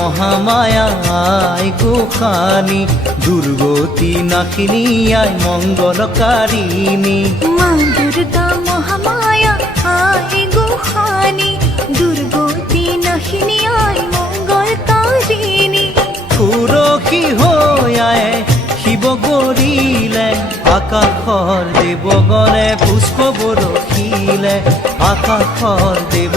Mahamaya I গোসানী, দুর্গতি নাশিনী I মঙ্গলকারিণী। মা Durga Mahamaya I গোসানী, দুর্গতি নাশিনী আই মঙ্গলকারিণী। সুৰসী হৈ আয়ে শিৱ গৰিলে, আকাশৰ দেৱগণে পুষ্প বৰষিলে, আকাশৰ দেৱ